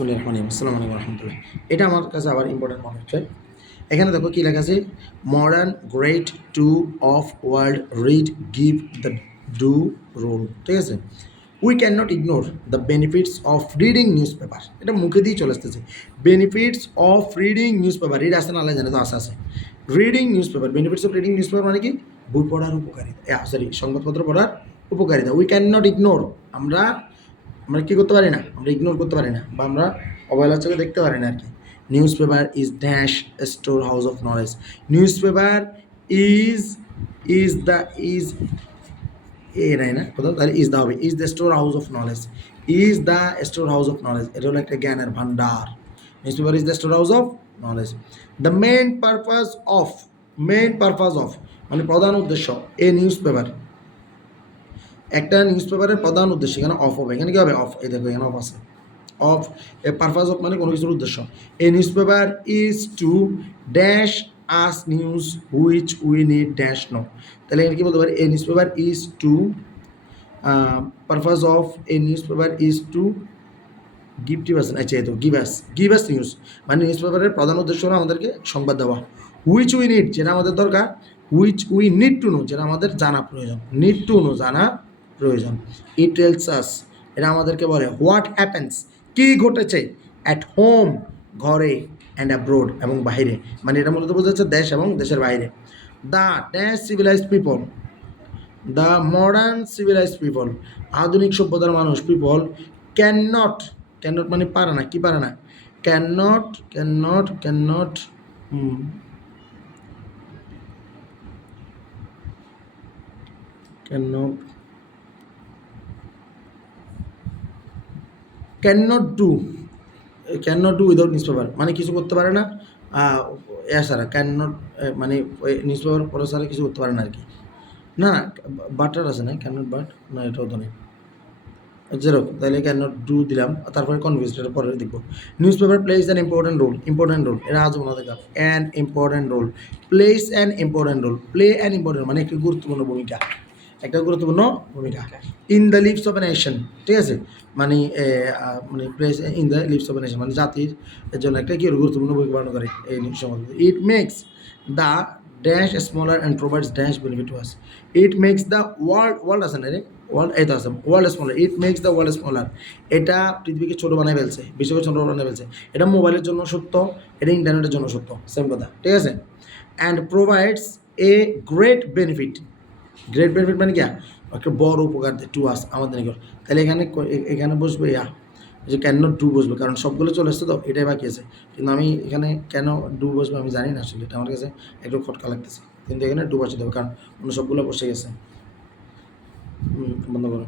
আসসালামু আলাইকুম রহমতুল্লাহ। এটা আমার কাছে আবার ইম্পর্টেন্ট মনে হচ্ছে। এখানে দেখো কী লেখা আছে, modern great two of world read give the do rule. ঠিক আছে, we can not ignore the benefits of reading news paper. এটা মুখে দিয়ে চলে আসতেছে, benefits of reading news paper. Read আসে না, আল্লাহ জানে, তো আশা আছে। Reading news paper, benefits of reading news paper মানে কি, বই পড়ার উপকারিতা, সরি সংবাদপত্র পড়ার উপকারিতা। উই ক্যান নট ইগনোর, আমরা আমরা কী করতে পারি না, আমরা ইগনোর করতে পারি না, বা আমরা অবহেলার চোখে দেখতে পারি না আর কি। Newspaper is dash store house of knowledge. Newspaper is is the is a নাই না কোথাও, তাহলে ইজ দ্য হবে, is the store house of knowledge. Is the store house of knowledge, এটা হলো একটা জ্ঞানের ভান্ডার। Newspaper is the store house of knowledge. The main purpose of মানে প্রধান উদ্দেশ্য এ নিউজ পেপার, একটা নিউজ পেপারের প্রধান উদ্দেশ্য, এখানে অফ হবে, এখানে কী হবে, অফ। এই দেখো এখানে অফ আছে, অফ এ পারপাস অফ মানে কোনো কিছুর উদ্দেশ্য। A newspaper is to dash us news which we need dash know. তাহলে এখানে কী বলতে পারি, a newspaper is to purpose of a newspaper is to গিফটিভ আছে, আচ্ছা এই তো গিভ আস নিউজ, মানে নিউজ পেপারের প্রধান উদ্দেশ্য হলো আমাদেরকে সংবাদ দেওয়া। হুইচ উই নিড, যেটা আমাদের দরকার। Which we need to know, যেটা আমাদের জানা প্রয়োজন। নিড টু নো, জানা প্রয়োজন। ইট টেলস আস, এটা আমাদেরকে বলে হোয়াট হ্যাপেন্স, কী ঘটেছে, অ্যাট হোম, ঘরে, অ্যান্ড অ্যাব্রোড, এবং বাইরে। মানে এটা মূলত বোঝাচ্ছে দেশ এবং দেশের বাইরে। The dash civilised people, the modern civilised people, আধুনিক সভ্যতার মানুষ, পিপল ক্যান নট মানে পারে না, কি পারে না, can not can not do without news paper, মানে কিছু করতে পারে না এছাড়া। ক্যান নট মানে নিউজ পেপার পড়া ছাড়া কিছু করতে পারে না আর কি। না, বাটার আছে না, ক্যান নট বাট, না এটাও তো নেই, যেরকম। তাহলে ক্যান নট ডু দিলাম, তারপরে কনফিউজ, এটা পরে দেখবো। Newspaper places an important role, এটা আজ মনে দেখা, an important role, places an important role, play an important মানে একটি গুরুত্বপূর্ণ ভূমিকা, in the lives of a nation. ঠিক আছে, মানে মানে places in the lives of a nation মানে জাতির জন্য একটা কি গুরুত্বপূর্ণ ভূমিকা পালন করে এই সময়। It makes the dash smaller and provides dash benefit to us. It makes the world আছে না রে, ওয়ার্ল্ড এই তো আছে, world smaller. It makes the world smaller, এটা পৃথিবীকে ছোটো বানায় ফেলছে, বিশ্বকে ছোটো বানায় ফেলছে। এটা মোবাইলের জন্য সত্য, এটা ইন্টারনেটের জন্য সত্য, সেম কথা। ঠিক আছে, and provides a great benefit মানে কি, একটা বড় উপকার দেয় টু আস, আমাদের নিকট। তাহলে এখানে বসবে যে ক্যান নট ডু বসবে, কারণ সবগুলো চলে আসছে তো, এটাই বাকি আছে। কিন্তু আমি এখানে কেন ডু বসবে আমি জানি না আসলে, এটা আমার কাছে একটু খটকা লাগতেছে। কিন্তু এখানে ডু বসে দেবে, কারণ অন্য সবগুলো বসে গেছে। বন্ধ করো।